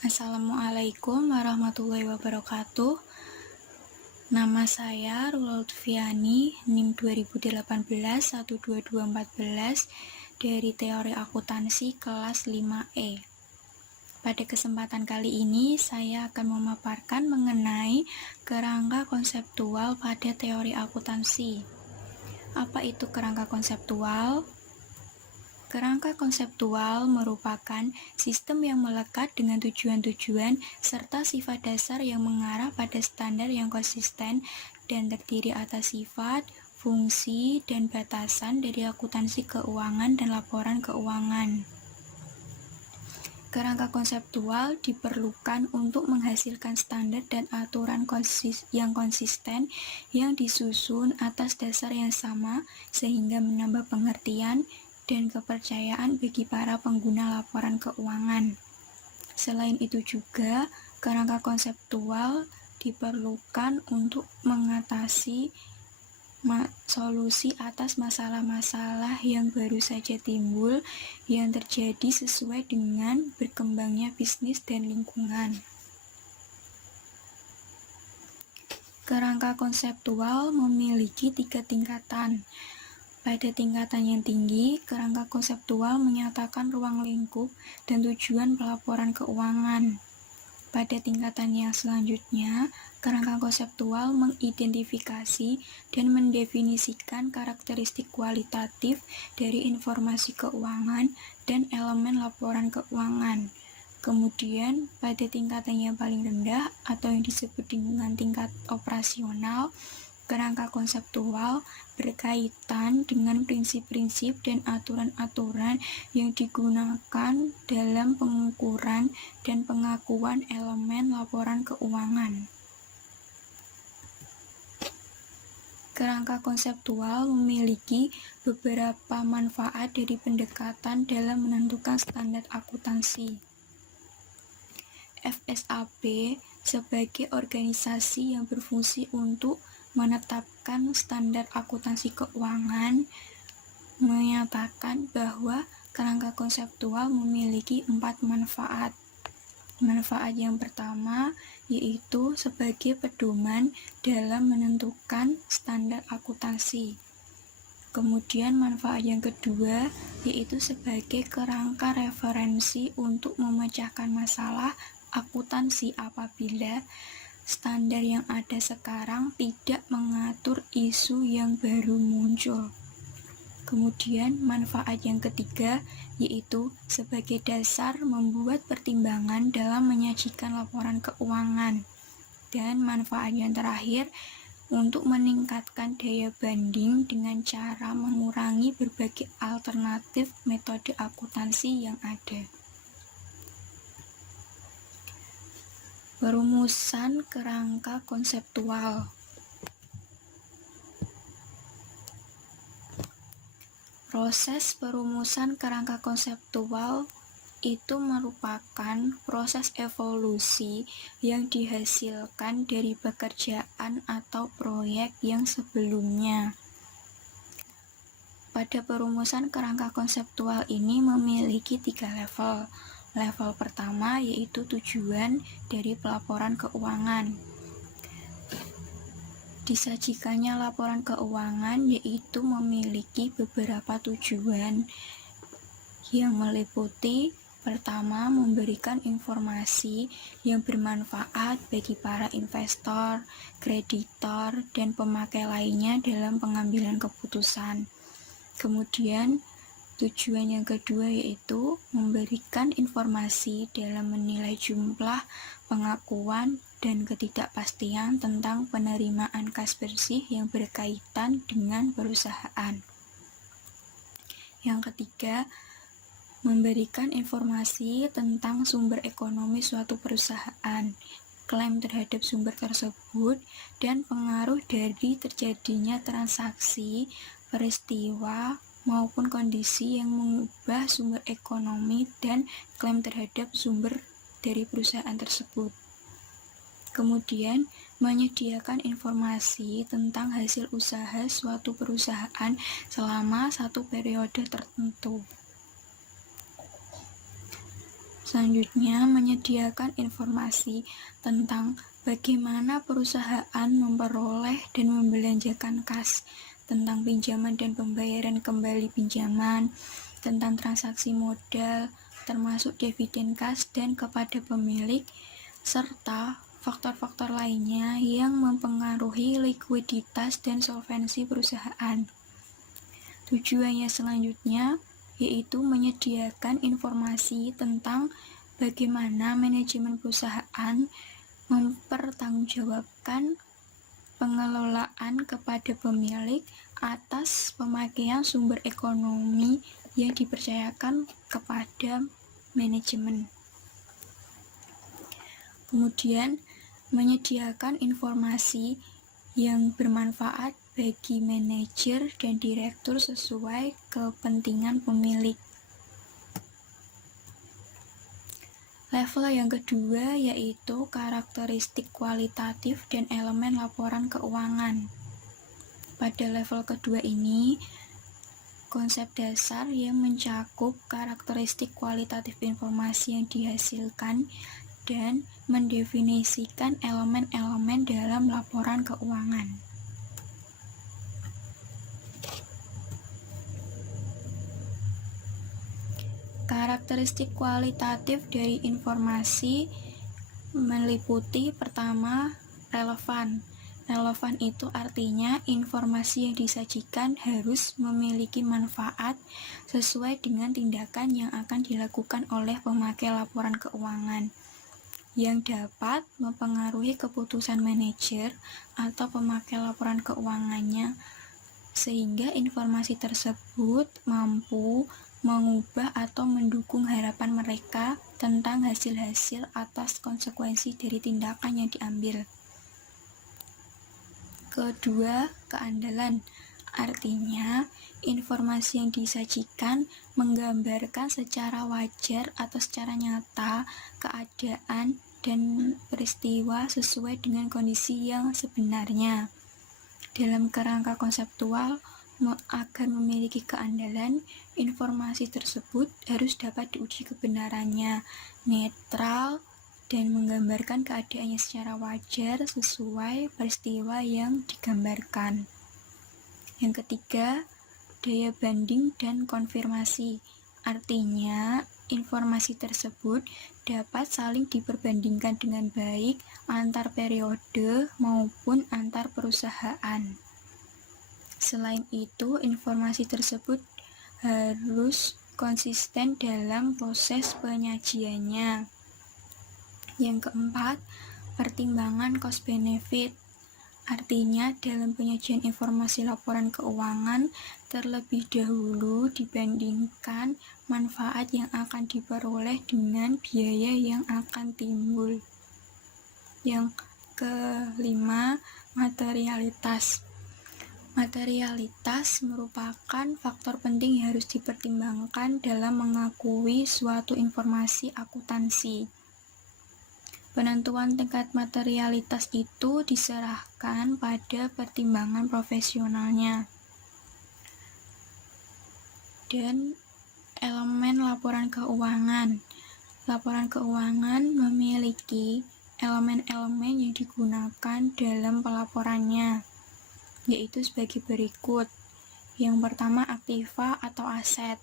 Assalamualaikum warahmatullahi wabarakatuh. Nama saya Rula Lutfiani, NIM 2018-12214 dari Teori Akuntansi kelas 5E. Pada kesempatan kali ini, saya akan memaparkan mengenai kerangka konseptual pada teori akuntansi. Apa itu kerangka konseptual? Kerangka konseptual merupakan sistem yang melekat dengan tujuan-tujuan serta sifat dasar yang mengarah pada standar yang konsisten dan terdiri atas sifat, fungsi, dan batasan dari akuntansi keuangan dan laporan keuangan. Kerangka konseptual diperlukan untuk menghasilkan standar dan aturan yang konsisten yang disusun atas dasar yang sama sehingga menambah pengertian dan kepercayaan bagi para pengguna laporan keuangan. Selain itu juga, kerangka konseptual diperlukan untuk mengatasi solusi atas masalah-masalah yang baru saja timbul yang terjadi sesuai dengan berkembangnya bisnis dan lingkungan. Kerangka konseptual memiliki 3 tingkatan. Pada tingkatan yang tinggi, kerangka konseptual menyatakan ruang lingkup dan tujuan pelaporan keuangan. Pada tingkatan yang selanjutnya, kerangka konseptual mengidentifikasi dan mendefinisikan karakteristik kualitatif dari informasi keuangan dan elemen laporan keuangan. Kemudian, pada tingkatan yang paling rendah atau yang disebut dengan tingkat operasional, kerangka konseptual berkaitan dengan prinsip-prinsip dan aturan-aturan yang digunakan dalam pengukuran dan pengakuan elemen laporan keuangan. Kerangka konseptual memiliki beberapa manfaat dari pendekatan dalam menentukan standar akuntansi. FSAP sebagai organisasi yang berfungsi untuk menetapkan standar akuntansi keuangan menyatakan bahwa kerangka konseptual memiliki 4 manfaat. Manfaat yang pertama yaitu sebagai pedoman dalam menentukan standar akuntansi. Kemudian manfaat yang kedua yaitu sebagai kerangka referensi untuk memecahkan masalah akuntansi apabila standar yang ada sekarang tidak mengatur isu yang baru muncul. Kemudian manfaat yang ketiga yaitu sebagai dasar membuat pertimbangan dalam menyajikan laporan keuangan. Dan manfaat yang terakhir untuk meningkatkan daya banding dengan cara mengurangi berbagai alternatif metode akuntansi yang ada. Perumusan kerangka konseptual. Proses perumusan kerangka konseptual itu merupakan proses evolusi yang dihasilkan dari pekerjaan atau proyek yang sebelumnya. Pada perumusan kerangka konseptual ini memiliki 3 level. Level pertama yaitu tujuan dari pelaporan keuangan. Disajikannya laporan keuangan yaitu memiliki beberapa tujuan yang meliputi pertama, memberikan informasi yang bermanfaat bagi para investor, kreditor, dan pemakai lainnya dalam pengambilan keputusan. Kemudian, tujuan yang kedua yaitu memberikan informasi dalam menilai jumlah, pengakuan, dan ketidakpastian tentang penerimaan kas bersih yang berkaitan dengan perusahaan. Yang ketiga, memberikan informasi tentang sumber ekonomi suatu perusahaan, klaim terhadap sumber tersebut, dan pengaruh dari terjadinya transaksi, peristiwa, maupun kondisi yang mengubah sumber ekonomi dan klaim terhadap sumber dari perusahaan tersebut. Kemudian, menyediakan informasi tentang hasil usaha suatu perusahaan selama satu periode tertentu. Selanjutnya, menyediakan informasi tentang bagaimana perusahaan memperoleh dan membelanjakan kas, tentang pinjaman dan pembayaran kembali pinjaman, tentang transaksi modal, termasuk dividen kas dan kepada pemilik, serta faktor-faktor lainnya yang mempengaruhi likuiditas dan solvensi perusahaan. Tujuannya selanjutnya yaitu menyediakan informasi tentang bagaimana manajemen perusahaan mempertanggungjawabkan pengelolaan kepada pemilik atas pemakaian sumber ekonomi yang dipercayakan kepada manajemen. Kemudian, menyediakan informasi yang bermanfaat bagi manajer dan direktur sesuai kepentingan pemilik. Level yang kedua yaitu karakteristik kualitatif dan elemen laporan keuangan. Pada level kedua ini, konsep dasar yang mencakup karakteristik kualitatif informasi yang dihasilkan dan mendefinisikan elemen-elemen dalam laporan keuangan. Karakteristik kualitatif dari informasi meliputi pertama, relevan. Relevan itu artinya informasi yang disajikan harus memiliki manfaat sesuai dengan tindakan yang akan dilakukan oleh pemakai laporan keuangan, yang dapat mempengaruhi keputusan manajer atau pemakai laporan keuangannya, sehingga informasi tersebut mampu mengubah atau mendukung harapan mereka tentang hasil-hasil atas konsekuensi dari tindakan yang diambil. Kedua, keandalan. Artinya, informasi yang disajikan menggambarkan secara wajar atau secara nyata keadaan dan peristiwa sesuai dengan kondisi yang sebenarnya. Dalam kerangka konseptual, agar memiliki keandalan, informasi tersebut harus dapat diuji kebenarannya, netral, dan menggambarkan keadaannya secara wajar sesuai peristiwa yang digambarkan. Yang ketiga, daya banding dan konfirmasi. Artinya, informasi tersebut dapat saling diperbandingkan dengan baik antar periode maupun antar perusahaan. Selain itu, informasi tersebut harus konsisten dalam proses penyajiannya. Yang keempat, pertimbangan cost benefit. Artinya, dalam penyajian informasi laporan keuangan, terlebih dahulu dibandingkan manfaat yang akan diperoleh dengan biaya yang akan timbul. Yang kelima, materialitas. Materialitas merupakan faktor penting yang harus dipertimbangkan dalam mengakui suatu informasi akuntansi. Penentuan tingkat materialitas itu diserahkan pada pertimbangan profesionalnya. Dan elemen laporan keuangan. Laporan keuangan memiliki elemen-elemen yang digunakan dalam pelaporannya, yaitu sebagai berikut. Yang pertama, aktiva atau aset.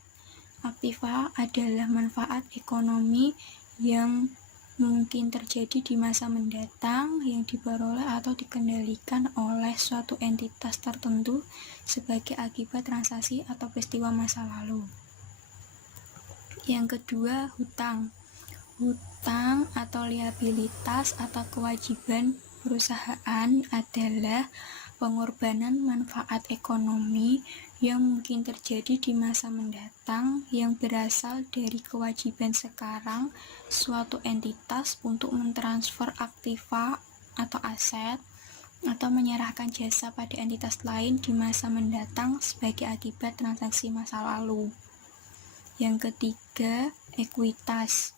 Aktiva adalah manfaat ekonomi yang mungkin terjadi di masa mendatang yang diperoleh atau dikendalikan oleh suatu entitas tertentu sebagai akibat transaksi atau peristiwa masa lalu. Yang kedua, hutang. Hutang atau liabilitas atau kewajiban perusahaan adalah pengorbanan manfaat ekonomi yang mungkin terjadi di masa mendatang yang berasal dari kewajiban sekarang suatu entitas untuk mentransfer aktiva atau aset atau menyerahkan jasa pada entitas lain di masa mendatang sebagai akibat transaksi masa lalu. Yang ketiga, ekuitas.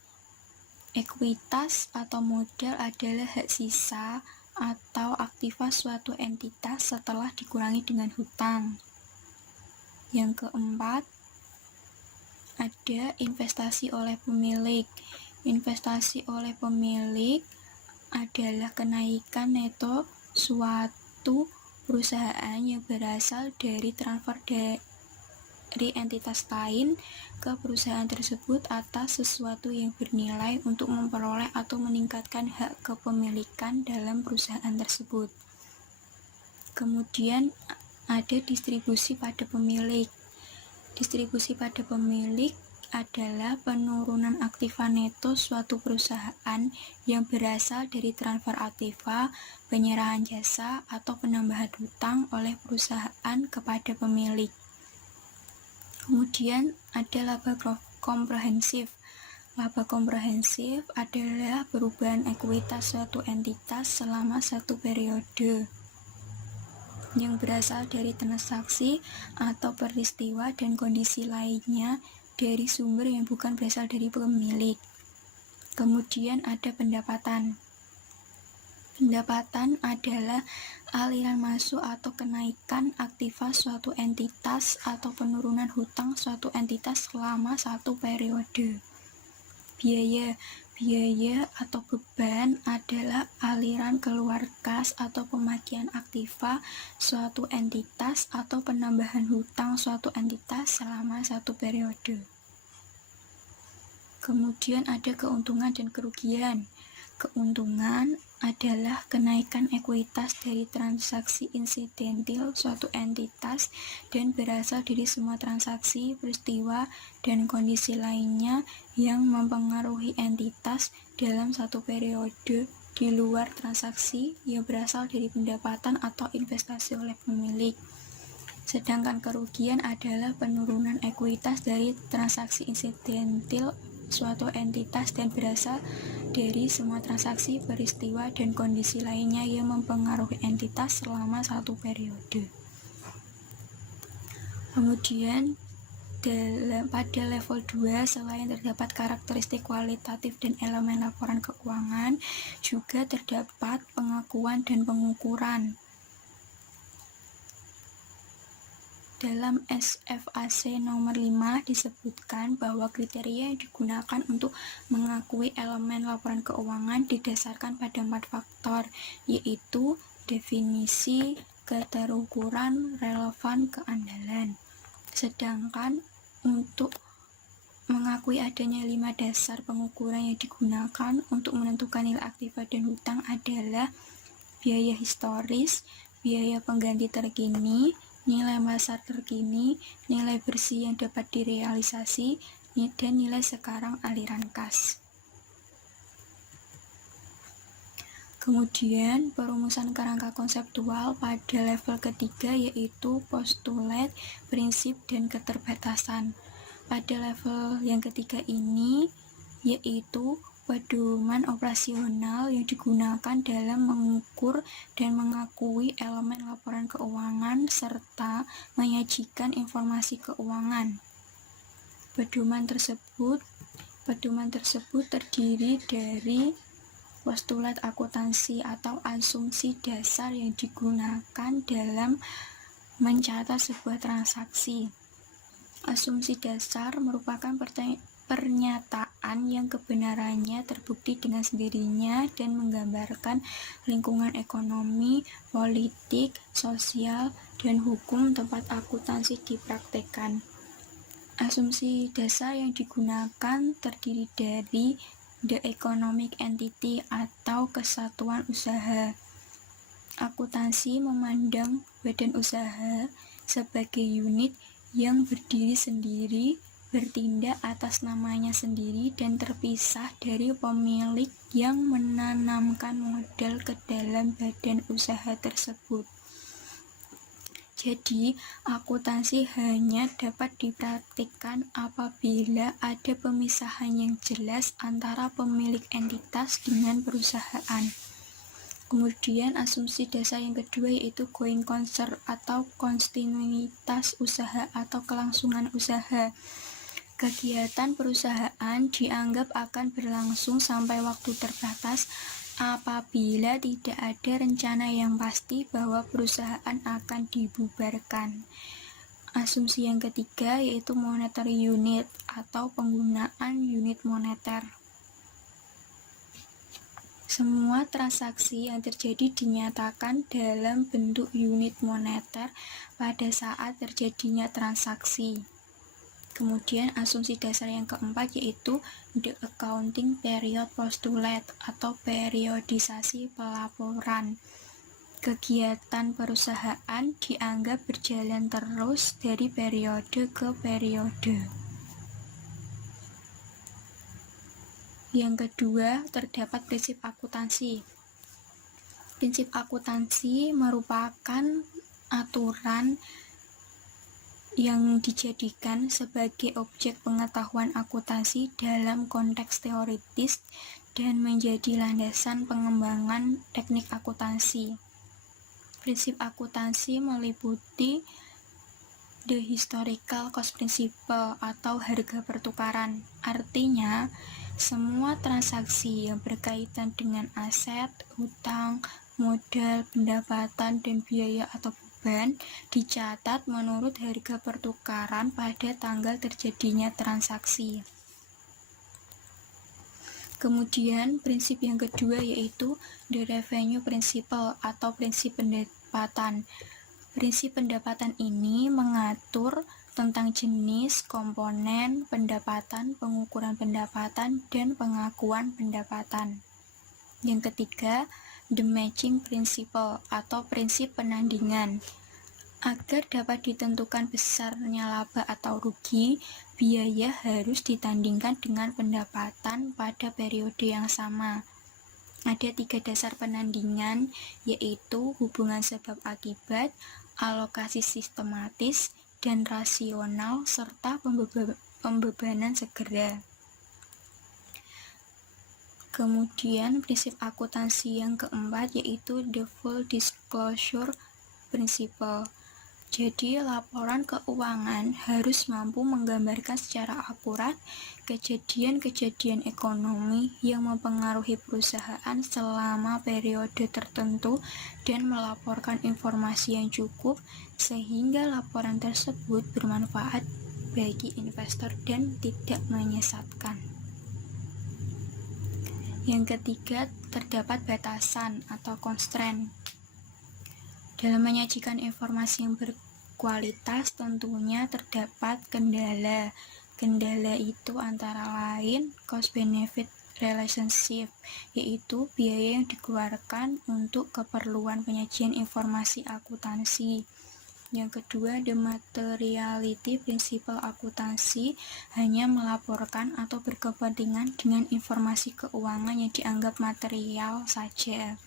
Ekuitas atau modal adalah hak sisa atau aktiva suatu entitas setelah dikurangi dengan hutang. Yang keempat, ada investasi oleh pemilik. Investasi oleh pemilik adalah kenaikan neto suatu perusahaan yang berasal dari transfer dari entitas lain ke perusahaan tersebut atas sesuatu yang bernilai untuk memperoleh atau meningkatkan hak kepemilikan dalam perusahaan tersebut. Kemudian ada distribusi pada pemilik. Distribusi pada pemilik adalah penurunan aktiva neto suatu perusahaan yang berasal dari transfer aktiva, penyerahan jasa, atau penambahan hutang oleh perusahaan kepada pemilik. Kemudian ada laba komprehensif. Laba komprehensif adalah perubahan ekuitas suatu entitas selama satu periode yang berasal dari transaksi atau peristiwa dan kondisi lainnya dari sumber yang bukan berasal dari pemilik. Kemudian ada pendapatan. Pendapatan adalah aliran masuk atau kenaikan aktiva suatu entitas atau penurunan hutang suatu entitas selama satu periode. Biaya atau beban adalah aliran keluar kas atau pemakaian aktiva suatu entitas atau penambahan hutang suatu entitas selama satu periode. Kemudian ada keuntungan dan kerugian. Keuntungan adalah kenaikan ekuitas dari transaksi insidentil suatu entitas dan berasal dari semua transaksi, peristiwa, dan kondisi lainnya yang mempengaruhi entitas dalam satu periode di luar transaksi yang berasal dari pendapatan atau investasi oleh pemilik. Sedangkan kerugian adalah penurunan ekuitas dari transaksi insidentil suatu entitas dan berasal dari semua transaksi, peristiwa, dan kondisi lainnya yang mempengaruhi entitas selama satu periode. Kemudian pada level 2, selain terdapat karakteristik kualitatif dan elemen laporan keuangan, juga terdapat pengakuan dan pengukuran. Dalam SFAC nomor 5 disebutkan bahwa kriteria yang digunakan untuk mengakui elemen laporan keuangan didasarkan pada 4 faktor, yaitu definisi, keterukuran, relevan, keandalan. Sedangkan untuk mengakui adanya 5 dasar pengukuran yang digunakan untuk menentukan nilai aktiva dan hutang adalah biaya historis, biaya pengganti terkini, nilai pasar terkini, nilai bersih yang dapat direalisasi, dan nilai sekarang aliran kas. Kemudian perumusan kerangka konseptual pada level ketiga yaitu postulat, prinsip, dan keterbatasan. Pada level yang ketiga ini yaitu pedoman operasional yang digunakan dalam mengukur dan mengakui elemen laporan keuangan serta menyajikan informasi keuangan. Pedoman tersebut terdiri dari postulat akuntansi atau asumsi dasar yang digunakan dalam mencatat sebuah transaksi. Asumsi dasar merupakan pernyataan yang kebenarannya terbukti dengan sendirinya dan menggambarkan lingkungan ekonomi, politik, sosial, dan hukum tempat akuntansi dipraktekkan. Asumsi dasar yang digunakan terdiri dari the economic entity atau kesatuan usaha. Akuntansi memandang badan usaha sebagai unit yang berdiri sendiri, bertindak atas namanya sendiri, dan terpisah dari pemilik yang menanamkan modal ke dalam badan usaha tersebut. Jadi, akuntansi hanya dapat dipraktikkan apabila ada pemisahan yang jelas antara pemilik entitas dengan perusahaan. Kemudian asumsi dasar yang kedua yaitu going concern atau kontinuitas usaha atau kelangsungan usaha. Kegiatan perusahaan dianggap akan berlangsung sampai waktu terbatas apabila tidak ada rencana yang pasti bahwa perusahaan akan dibubarkan. Asumsi yang ketiga yaitu monetary unit atau penggunaan unit moneter. Semua transaksi yang terjadi dinyatakan dalam bentuk unit moneter pada saat terjadinya transaksi. Kemudian asumsi dasar yang keempat yaitu the accounting period postulate atau periodisasi pelaporan. Kegiatan perusahaan dianggap berjalan terus dari periode ke periode. Yang kedua, terdapat prinsip akuntansi. Prinsip akuntansi merupakan aturan yang dijadikan sebagai objek pengetahuan akuntansi dalam konteks teoritis dan menjadi landasan pengembangan teknik akuntansi. Prinsip akuntansi meliputi the historical cost principle atau harga pertukaran. Artinya, semua transaksi yang berkaitan dengan aset, hutang, modal, pendapatan, dan biaya atau beban dicatat menurut harga pertukaran pada tanggal terjadinya transaksi. Kemudian, prinsip yang kedua yaitu the revenue principle atau prinsip pendapatan. Prinsip pendapatan ini mengatur tentang jenis, komponen, pendapatan, pengukuran pendapatan, dan pengakuan pendapatan. Yang ketiga, the matching principle atau prinsip penandingan. Agar dapat ditentukan besarnya laba atau rugi, biaya harus ditandingkan dengan pendapatan pada periode yang sama. Ada 3 dasar penandingan, yaitu hubungan sebab akibat, alokasi sistematis, dan rasional, serta pembebanan segera. Kemudian prinsip akuntansi yang keempat yaitu the full disclosure principle. Jadi, laporan keuangan harus mampu menggambarkan secara akurat kejadian-kejadian ekonomi yang mempengaruhi perusahaan selama periode tertentu dan melaporkan informasi yang cukup sehingga laporan tersebut bermanfaat bagi investor dan tidak menyesatkan. Yang ketiga, terdapat batasan atau constraint. Dalam menyajikan informasi yang berkualitas tentunya terdapat kendala. Kendala itu antara lain cost-benefit relationship, yaitu biaya yang dikeluarkan untuk keperluan penyajian informasi akuntansi. Yang kedua, the materiality principle akuntansi hanya melaporkan atau berkepentingan dengan informasi keuangan yang dianggap material saja.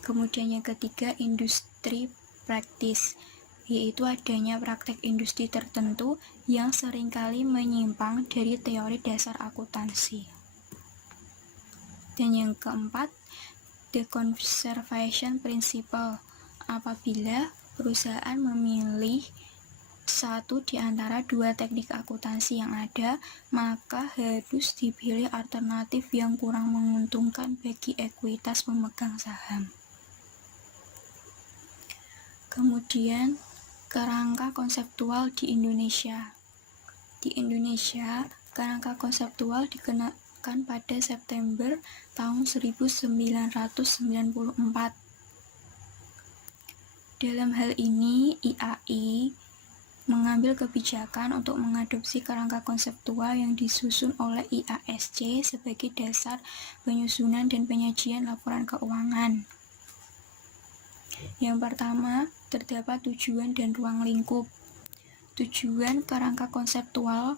Kemudian yang ketiga, industri practice, yaitu adanya praktek industri tertentu yang seringkali menyimpang dari teori dasar akuntansi. Dan yang keempat, the conservation principle. Apabila perusahaan memilih satu di antara 2 teknik akuntansi yang ada, maka harus dipilih alternatif yang kurang menguntungkan bagi ekuitas pemegang saham. Kemudian, kerangka konseptual di Indonesia. Di Indonesia, kerangka konseptual dikenakan pada September tahun 1994. Dalam hal ini, IAI mengambil kebijakan untuk mengadopsi kerangka konseptual yang disusun oleh IASC sebagai dasar penyusunan dan penyajian laporan keuangan. Yang pertama, terdapat tujuan dan ruang lingkup. Tujuan kerangka konseptual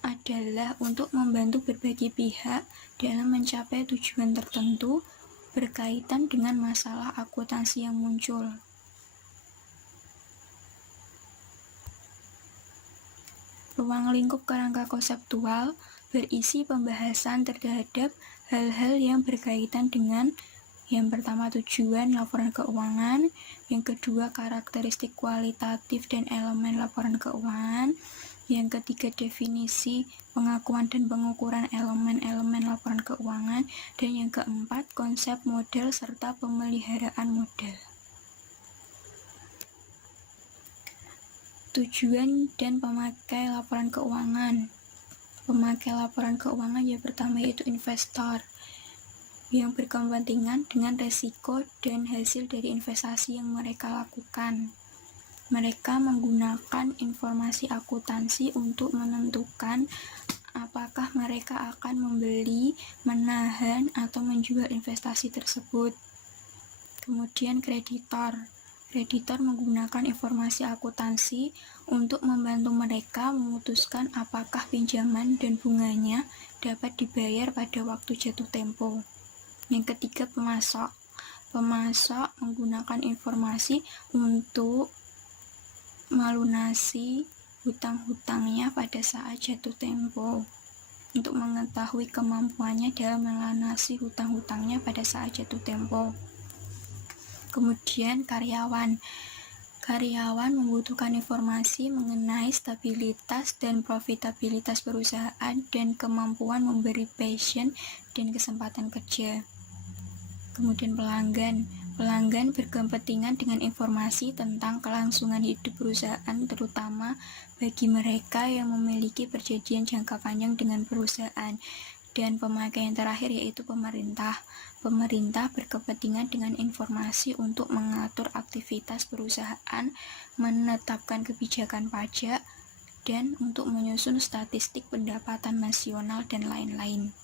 adalah untuk membantu berbagai pihak dalam mencapai tujuan tertentu berkaitan dengan masalah akuntansi yang muncul. Ruang lingkup kerangka konseptual berisi pembahasan terhadap hal-hal yang berkaitan dengan yang pertama tujuan laporan keuangan, yang kedua karakteristik kualitatif dan elemen laporan keuangan, yang ketiga definisi, pengakuan dan pengukuran elemen-elemen laporan keuangan, dan yang keempat konsep model serta pemeliharaan model. Tujuan dan pemakai laporan keuangan. Pemakai laporan keuangan yang pertama yaitu investor. yang berkepentingan dengan resiko dan hasil dari investasi yang mereka lakukan. Mereka menggunakan informasi akuntansi untuk menentukan apakah mereka akan membeli, menahan, atau menjual investasi tersebut. Kemudian kreditor. Kreditor menggunakan informasi akuntansi untuk membantu mereka memutuskan apakah pinjaman dan bunganya dapat dibayar pada waktu jatuh tempo. Yang ketiga, pemasok. Pemasok menggunakan informasi untuk melunasi hutang-hutangnya pada saat jatuh tempo, untuk mengetahui kemampuannya dalam melunasi hutang-hutangnya pada saat jatuh tempo. Kemudian karyawan. Karyawan membutuhkan informasi mengenai stabilitas dan profitabilitas perusahaan dan kemampuan memberi passion dan kesempatan kerja. Kemudian pelanggan. Pelanggan berkepentingan dengan informasi tentang kelangsungan hidup perusahaan, terutama bagi mereka yang memiliki perjanjian jangka panjang dengan perusahaan. Dan pemakai yang terakhir yaitu pemerintah. Pemerintah berkepentingan dengan informasi untuk mengatur aktivitas perusahaan, menetapkan kebijakan pajak, dan untuk menyusun statistik pendapatan nasional dan lain-lain.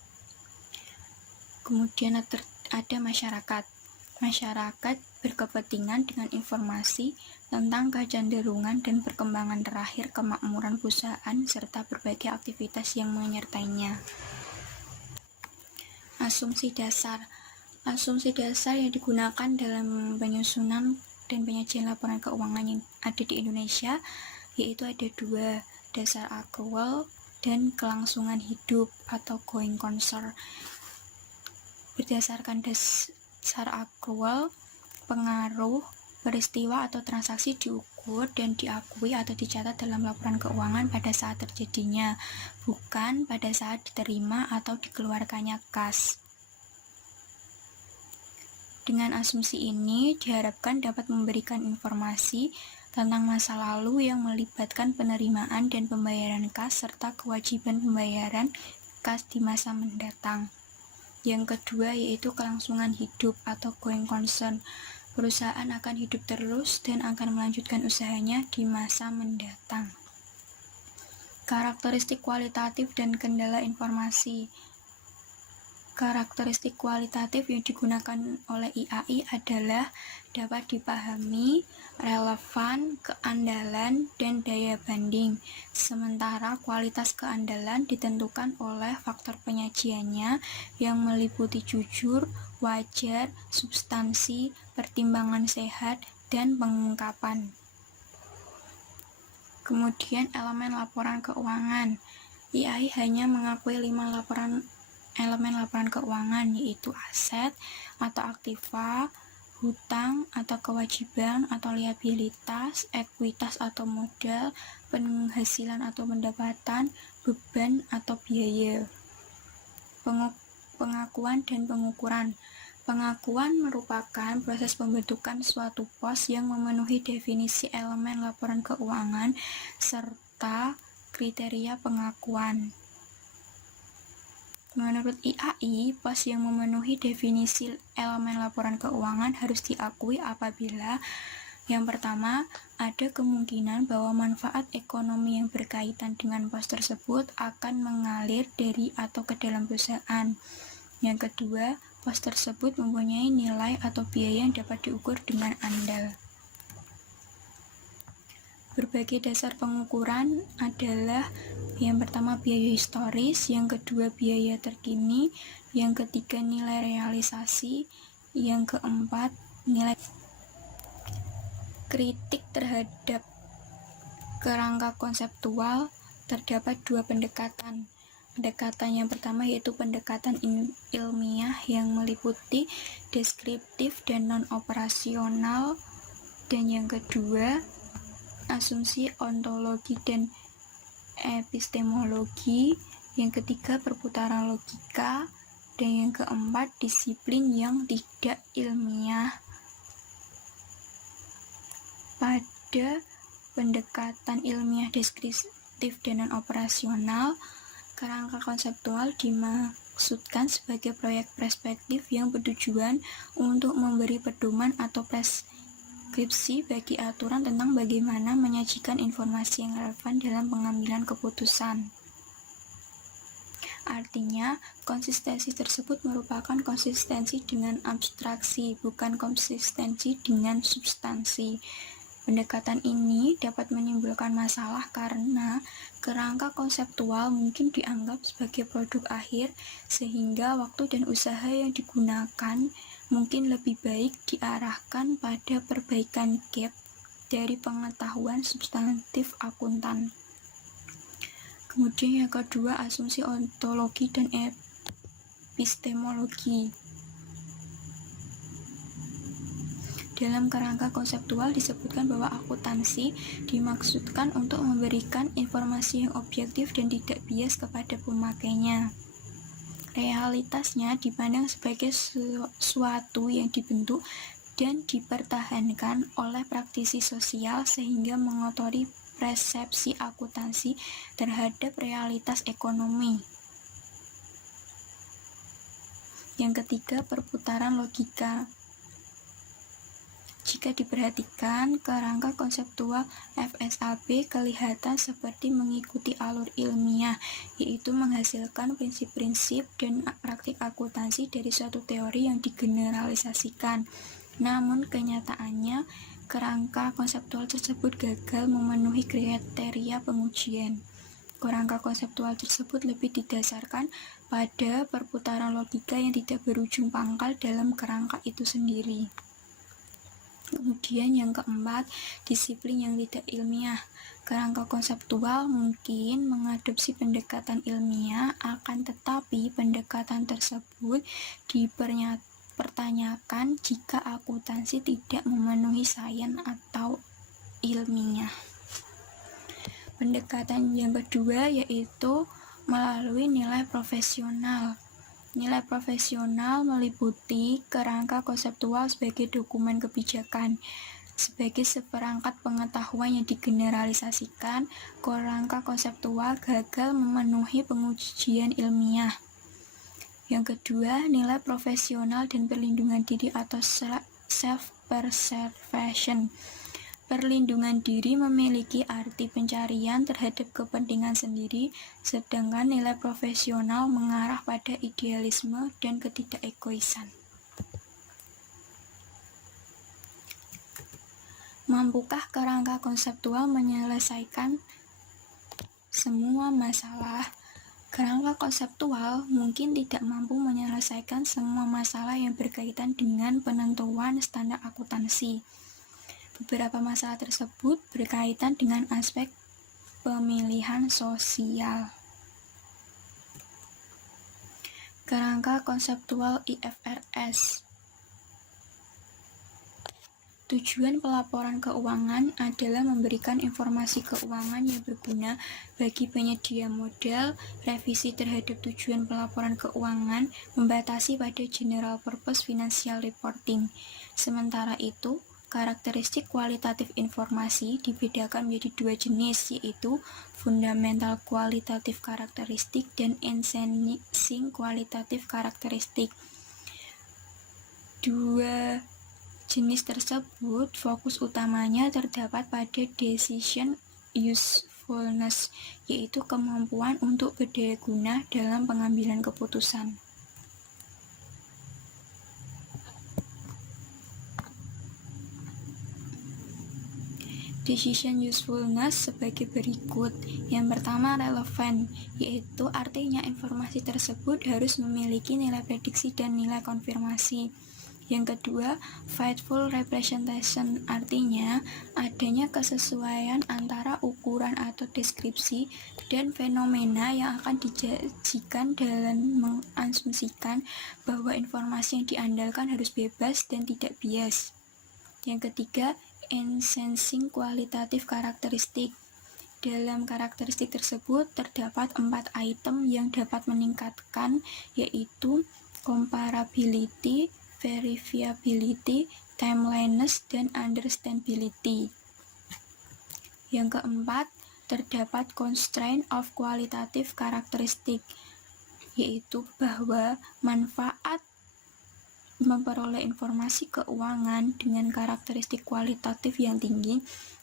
Kemudian ada masyarakat. Masyarakat berkepentingan dengan informasi tentang kecenderungan dan perkembangan terakhir kemakmuran perusahaan serta berbagai aktivitas yang menyertainya. Asumsi dasar. Asumsi dasar yang digunakan dalam penyusunan dan penyajian laporan keuangan yang ada di Indonesia yaitu ada dua, dasar akrual dan kelangsungan hidup atau going concern. Berdasarkan dasar akrual, pengaruh peristiwa atau transaksi diukur dan diakui atau dicatat dalam laporan keuangan pada saat terjadinya, bukan pada saat diterima atau dikeluarkannya kas. Dengan asumsi ini diharapkan dapat memberikan informasi tentang masa lalu yang melibatkan penerimaan dan pembayaran kas serta kewajiban pembayaran kas di masa mendatang. Yang kedua yaitu kelangsungan hidup atau going concern. Perusahaan akan hidup terus dan akan melanjutkan usahanya di masa mendatang. Karakteristik kualitatif dan kendala informasi. Karakteristik kualitatif yang digunakan oleh IAI adalah dapat dipahami, relevan, keandalan, dan daya banding. Sementara kualitas keandalan ditentukan oleh faktor penyajiannya yang meliputi jujur, wajar, substansi, pertimbangan sehat, dan pengungkapan. Kemudian elemen laporan keuangan. IAI hanya mengakui 5 elemen laporan keuangan, yaitu aset atau aktiva, hutang atau kewajiban atau liabilitas, ekuitas atau modal, penghasilan atau pendapatan, beban atau biaya. Pengakuan dan pengukuran. Pengakuan merupakan proses pembentukan suatu pos yang memenuhi definisi elemen laporan keuangan serta kriteria pengakuan. Menurut IAI, pos yang memenuhi definisi elemen laporan keuangan harus diakui apabila yang pertama, ada kemungkinan bahwa manfaat ekonomi yang berkaitan dengan pos tersebut akan mengalir dari atau ke dalam perusahaan. Yang kedua, pos tersebut mempunyai nilai atau biaya yang dapat diukur dengan andal. Berbagai dasar pengukuran adalah yang pertama biaya historis, yang kedua biaya terkini, yang ketiga nilai realisasi, yang keempat nilai. Kritik terhadap kerangka konseptual. Terdapat dua pendekatan. Pendekatan yang pertama yaitu pendekatan ilmiah yang meliputi deskriptif dan non-operasional, dan yang kedua asumsi ontologi dan epistemologi, yang ketiga perputaran logika, dan yang keempat disiplin yang tidak ilmiah. Pada pendekatan ilmiah deskriptif dan non-operasional, kerangka konseptual dimaksudkan sebagai proyek perspektif yang bertujuan untuk memberi pedoman atau preskripsi bagi aturan tentang bagaimana menyajikan informasi yang relevan dalam pengambilan keputusan. Artinya, konsistensi tersebut merupakan konsistensi dengan abstraksi, bukan konsistensi dengan substansi. Pendekatan ini dapat menimbulkan masalah karena kerangka konseptual mungkin dianggap sebagai produk akhir, sehingga waktu dan usaha yang digunakan mungkin lebih baik diarahkan pada perbaikan gap dari pengetahuan substantif akuntan. Kemudian yang kedua, asumsi ontologi dan epistemologi. Dalam kerangka konseptual disebutkan bahwa akuntansi dimaksudkan untuk memberikan informasi yang objektif dan tidak bias kepada pemakainya. Realitasnya dipandang sebagai sesuatu yang dibentuk dan dipertahankan oleh praktisi sosial sehingga mengotori persepsi akuntansi terhadap realitas ekonomi. Yang ketiga, perputaran logika. Jika diperhatikan, kerangka konseptual FSAB kelihatan seperti mengikuti alur ilmiah, yaitu menghasilkan prinsip-prinsip dan praktik akuntansi dari suatu teori yang digeneralisasikan. Namun kenyataannya, kerangka konseptual tersebut gagal memenuhi kriteria pengujian. Kerangka konseptual tersebut lebih didasarkan pada perputaran logika yang tidak berujung pangkal dalam kerangka itu sendiri. Kemudian yang keempat, disiplin yang tidak ilmiah. Kerangka konseptual mungkin mengadopsi pendekatan ilmiah, akan tetapi pendekatan tersebut dipertanyakan jika akuntansi tidak memenuhi sains atau ilmiah. Pendekatan yang kedua yaitu melalui nilai profesional. Nilai profesional meliputi kerangka konseptual sebagai dokumen kebijakan. Sebagai seperangkat pengetahuan yang digeneralisasikan, kerangka konseptual gagal memenuhi pengujian ilmiah. Yang kedua, nilai profesional dan perlindungan diri atau self-preservation. Perlindungan diri memiliki arti pencarian terhadap kepentingan sendiri, sedangkan nilai profesional mengarah pada idealisme dan ketidakegoisan. Mampukah kerangka konseptual menyelesaikan semua masalah? Kerangka konseptual mungkin tidak mampu menyelesaikan semua masalah yang berkaitan dengan penentuan standar akuntansi. Beberapa masalah tersebut berkaitan dengan aspek pemilihan sosial. Kerangka konseptual IFRS. Tujuan pelaporan keuangan adalah memberikan informasi keuangan yang berguna bagi penyedia modal, revisi terhadap tujuan pelaporan keuangan, membatasi pada general purpose financial reporting. Sementara itu, karakteristik kualitatif informasi dibedakan menjadi dua jenis, yaitu fundamental kualitatif karakteristik dan enhancing kualitatif karakteristik. Dua jenis tersebut fokus utamanya terdapat pada decision usefulness, yaitu kemampuan untuk berdaya guna dalam pengambilan keputusan. Decision usefulness sebagai berikut. Yang pertama, relevan, yaitu artinya informasi tersebut harus memiliki nilai prediksi dan nilai konfirmasi. Yang kedua, faithful representation, artinya adanya kesesuaian antara ukuran atau deskripsi dan fenomena yang akan dijanjikan dalam mengasumsikan bahwa informasi yang diandalkan harus bebas dan tidak bias. Yang ketiga, enhancing kualitatif karakteristik. Dalam karakteristik tersebut terdapat 4 item yang dapat meningkatkan, yaitu comparability, verifiability, timeliness, dan understandability. Yang keempat, terdapat constraint of qualitative characteristic, yaitu bahwa manfaat memperoleh informasi keuangan dengan karakteristik kualitatif yang tinggi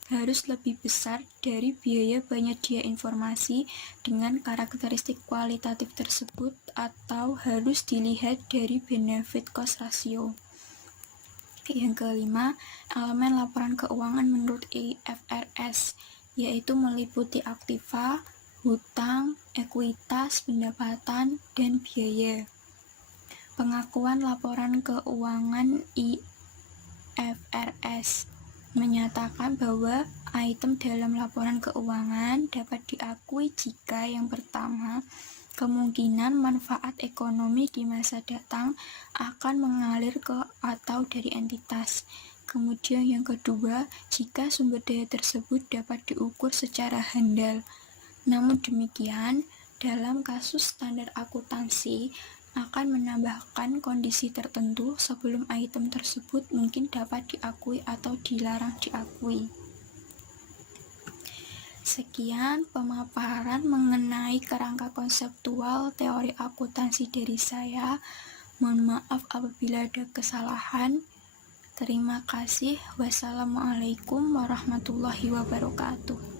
harus lebih besar dari biaya penyedia informasi dengan karakteristik kualitatif tersebut, atau harus dilihat dari benefit cost ratio. Yang kelima, elemen laporan keuangan menurut IFRS, yaitu meliputi aktiva, hutang, ekuitas, pendapatan, dan biaya. Pengakuan laporan keuangan IFRS menyatakan bahwa item dalam laporan keuangan dapat diakui jika yang pertama, kemungkinan manfaat ekonomi di masa datang akan mengalir ke atau dari entitas. Kemudian yang kedua, jika sumber daya tersebut dapat diukur secara handal. Namun demikian, dalam kasus standar akuntansi akan menambahkan kondisi tertentu sebelum item tersebut mungkin dapat diakui atau dilarang diakui. Sekian pemaparan mengenai kerangka konseptual teori akuntansi dari saya. Mohon maaf apabila ada kesalahan. Terima kasih. Wassalamualaikum warahmatullahi wabarakatuh.